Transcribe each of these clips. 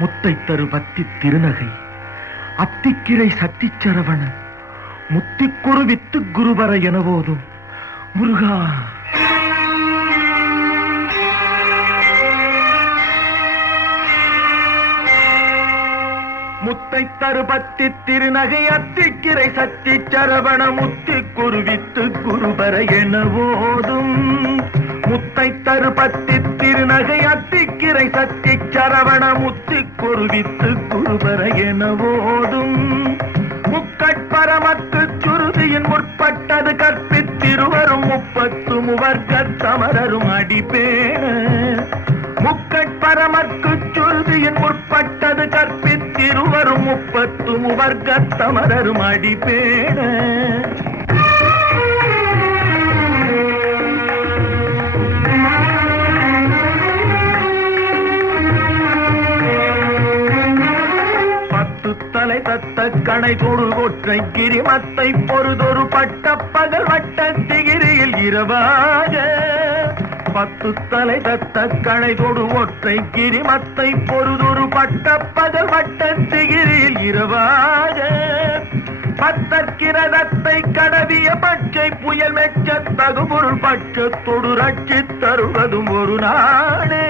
முத்தை தரு பத்தி திருநகை அத்திக்கிரை சக்தி சரவண முத்திக்குரு வித்து குருபர எனவோதும் முருகா. முத்தை தருபத்தி திருநகை அத்திக்கிரை சக்தி சரவண முத்திக்குரு வித்து குருபர எனவோதும் முத்தை தருபத்தி திருநகை அத்திக்கிரை சக்தி சரவண முத்திக்குரு வித்து குருபர எனவோதும் முக்கட்பரமக்கு சுருதியின் முற்பட்டது கற்பித்திருவரும் 30 முவர்க்கத் தமரரும் அடிபேண முக்கட்பரமற்கு சுருதியின் முற்பட்டது கற்பித்திருவரும் 30 முவர்க்கத் தமரரும் அடிபேண தலை தத்த கணை தொடு ஒற்றை கிரிமத்தை பொறுதொரு பட்ட பகல் வட்ட திகிரியில் இரவாக 10 தலை தத்த கணை தொடு ஒற்றை கிரிமத்தை பொறுதொரு பட்ட பகல் வட்ட திகிரியில் இரவாக பத்தற்கிரதத்தை கடவிய பச்சை புயல் மெச்ச தகுபொருள் பட்சத்தொடு ரட்சி தருவதும் ஒரு நாடே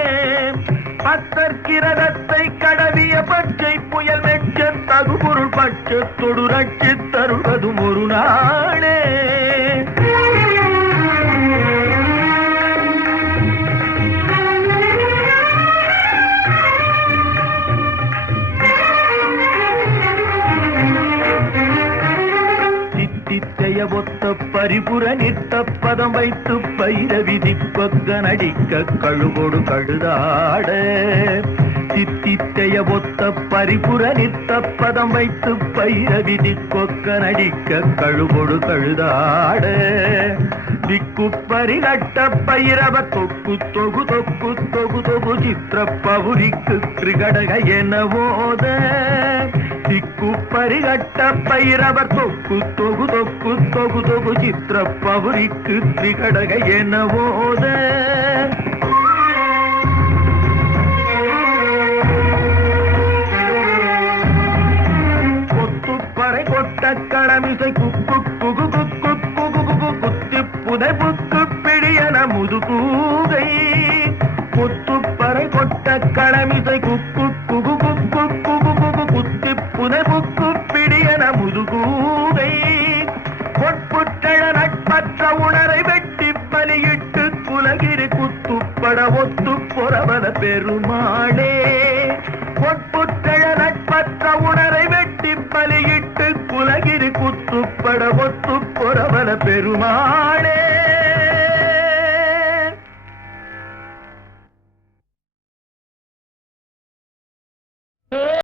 பத்தற்கிரதத்தை கடவிய பச்சை புயல் மெச்ச தகுபொருள் பட்சத்தொடு ரட்சி தருவதும் ஒரு நாளே. தித்தித்தைய ஒத்த பரிபுர நித்த பதம் வைத்து பைரவி திப்பக்க நடிக்க கழுகொடு கழுதாட தித்தித்தைய ஒத்த பரிபுர நித்த பதம் வைத்து பைரவி திப்பக்க நடிக்க கழுகொடு கழுதாட திக்கு பரிகட்ட பைரவ தொக்கு தொகு தொக்கு தொகு தொகு சித்திர பவுரிக்கு கிருகடக எனவோத திக்கு பரிகட்ட பைரவர் தொக்கு தொகு தொக்கு தொகு தொகு சித்திர பவுரிக்கு திரிகடக எனவோத கொத்துப்பறை கொட்ட கடமிசை குக்கு குகு குக்கு குகு குகு குத்தி புதை புக்கு பிடியன முதுகூகை கொத்துப்பறை கொட்ட கடமிசை குக்கு குகு குக்கு குகு குகு குத்தி புதை புக்கு பிடியன முதுகூகை பொற்புற்றழ நட்பற்ற உணரை வெட்டி பலியிட்டு குலகிரி குத்துப்பட ஒத்து பொறவன பெருமாளே பொற்புற்றழ நட்பற்ற உணரை வெட்டி பலியிட்டு குலகிரி குத்துப்பட ஒத்து பொறவன பெருமாளே.